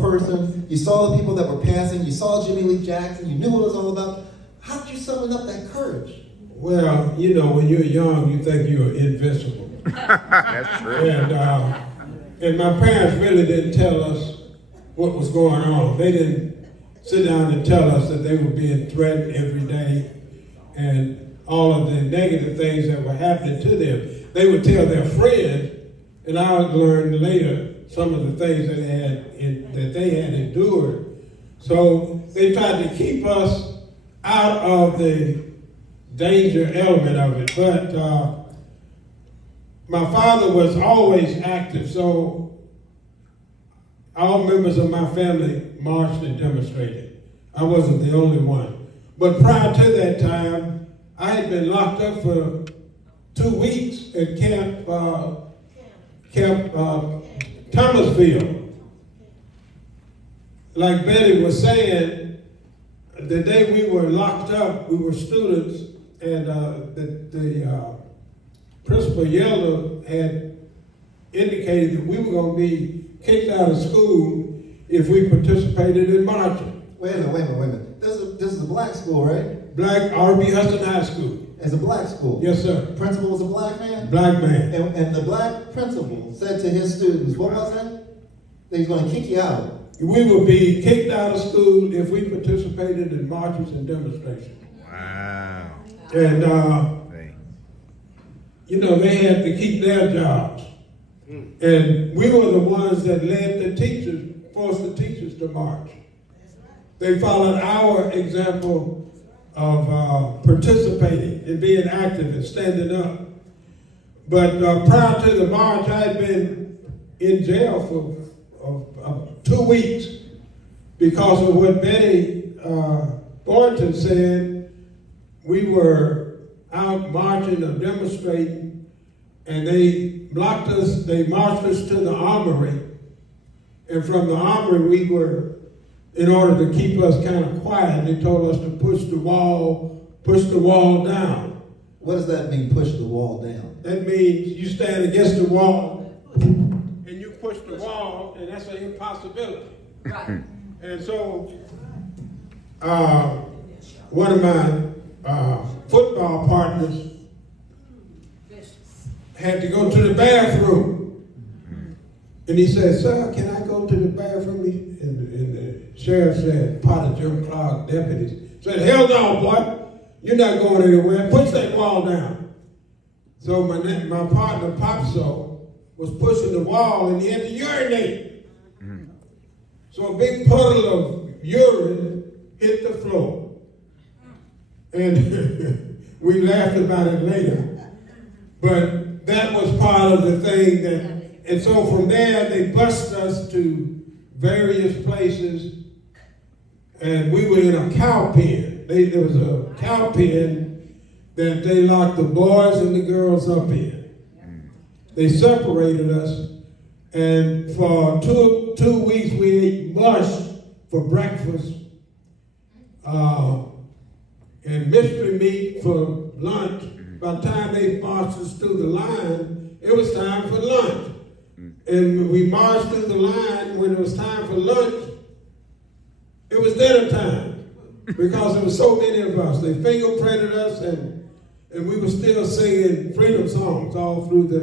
person, you saw the people that were passing, you saw Jimmy Lee Jackson, you knew what it was all about. How did you summon up that courage? Well, you know, when you're young, you think you're invincible. That's true. And my parents really didn't tell us what was going on. They didn't sit down and tell us that they were being threatened every day and all of the negative things that were happening to them. They would tell their friends, and I would learn later some of the things that they had endured. So they tried to keep us out of the danger element of it. But my father was always active, so all members of my family marched and demonstrated. I wasn't the only one. But prior to that time, I had been locked up for 2 weeks at Camp Thomasville. Like Betty was saying, the day we were locked up, we were students, and the principal Yellow had indicated that we were going to be kicked out of school if we participated in marching. Wait a minute. This is a black school, right? Black R.B. Hudson High School. It's a black school? Yes, sir. The principal was a black man? Black man. And the black principal said to his students, what was that? That he's going to kick you out. We would be kicked out of school if we participated in marches and demonstrations. Wow. And, you know, they had to keep their jobs. And we were the ones that led the teachers, forced the teachers to march. They followed our example of participating and being active and standing up. But prior to the march, I had been in jail for 2 weeks because of what Betty Thornton said. We were out marching or demonstrating, and they blocked us, they marched us to the armory. And from the armory, we were, in order to keep us kind of quiet, they told us to push the wall down. What does that mean, push the wall down? That means you stand against the wall and you push the wall, and that's an impossibility. Right. And so, one of my football partners had to go to the bathroom. And he said, "Sir, can I go to the bathroom?" And the sheriff said, part of Jim Clark deputies, said, "Hell no, boy. You're not going anywhere. Push that wall down." So my partner, Popso, was pushing the wall, and he had to urinate. So a big puddle of urine hit the floor. And we laughed about it later. But that was part of the thing that, and so from there, they bused us to various places, and we were in a cow pen. There was a cow pen that they locked the boys and the girls up in. They separated us, and for two weeks we ate mush for breakfast, and mystery meat for lunch. By the time they marched us through the line, it was time for lunch. And we marched through the line. When it was time for lunch, it was dinner time because there were so many of us. They fingerprinted us, and we were still singing freedom songs all through the